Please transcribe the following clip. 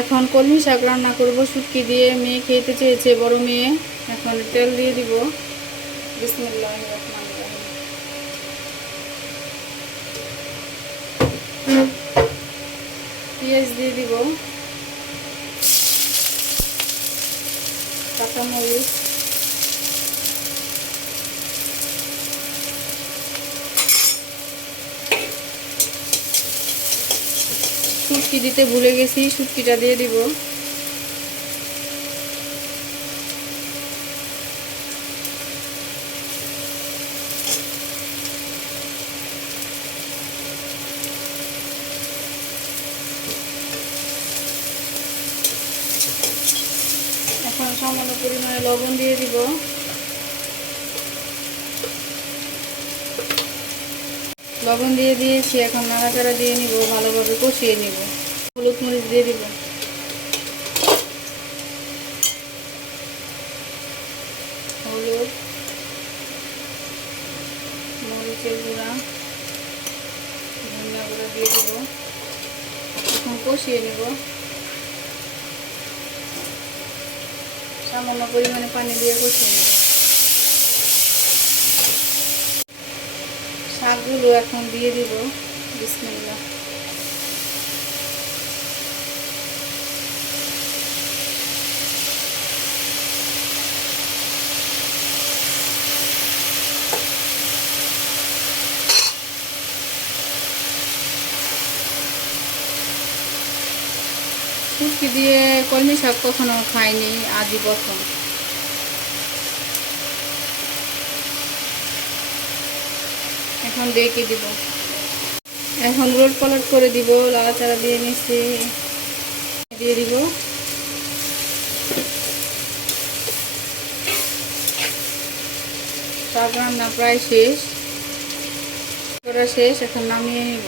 এখন কলমি শাক রান্না করব শুটকি দিয়ে। মেয়ে খেতে চেয়েছে, বড় মেয়ে। এখন তেল দিয়ে দিব। বিসমিল্লাহির রহমানির রহিম। পেঁয়াজ দিয়ে দিব, কাঁচামরিচ, শুটকি দিতে ভুলে গেছি, শুটকিটা দিয়ে দিব। এখন সামান্য পরিমাণে লবণ দিয়ে দিব। লবণ দিয়ে দিয়েছি, এখন নাড়াচাড়া দিয়ে নিব, ভালোভাবে কষিয়ে নিব। হলুদ মরিচ দিয়ে দিব, হলুদ, মরিচের গুঁড়া, ধনিয়া গুঁড়া দিয়ে দিব। এখন কষিয়ে নিব। সামান্য পরিমাণে পানি দিয়ে কষিয়ে নেব। শাকগুলো এখন দিয়ে দিব। বিসমিল্লাহ। শুটকি দিয়ে কলমি শাক কখনো খাইনি, আজই প্রথম। এখন ডেকে দিব। এখন রোল পালট করে দিব। নাড়াচাড়া দিয়ে নিচ্ছি, দিয়ে দিব। শাক রান্না প্রায় শেষ, করা শেষ। এখন নামিয়ে নিব।